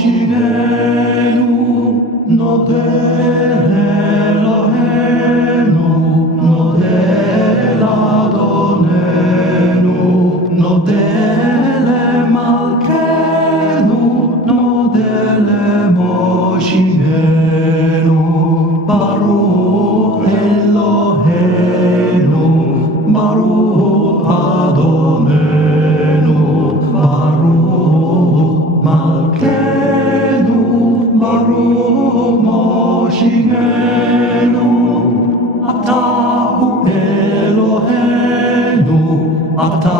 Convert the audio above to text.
Moshiachenu, nodel Eloheinu, nodel Adonenu, nodel Malkeinu, nodel Moshiachenu. Baruch Eloheinu, Baruch Adonenu, Baruch Malkeinu, Baruch Moshiachenu. Ata hu Eloheinu, Ata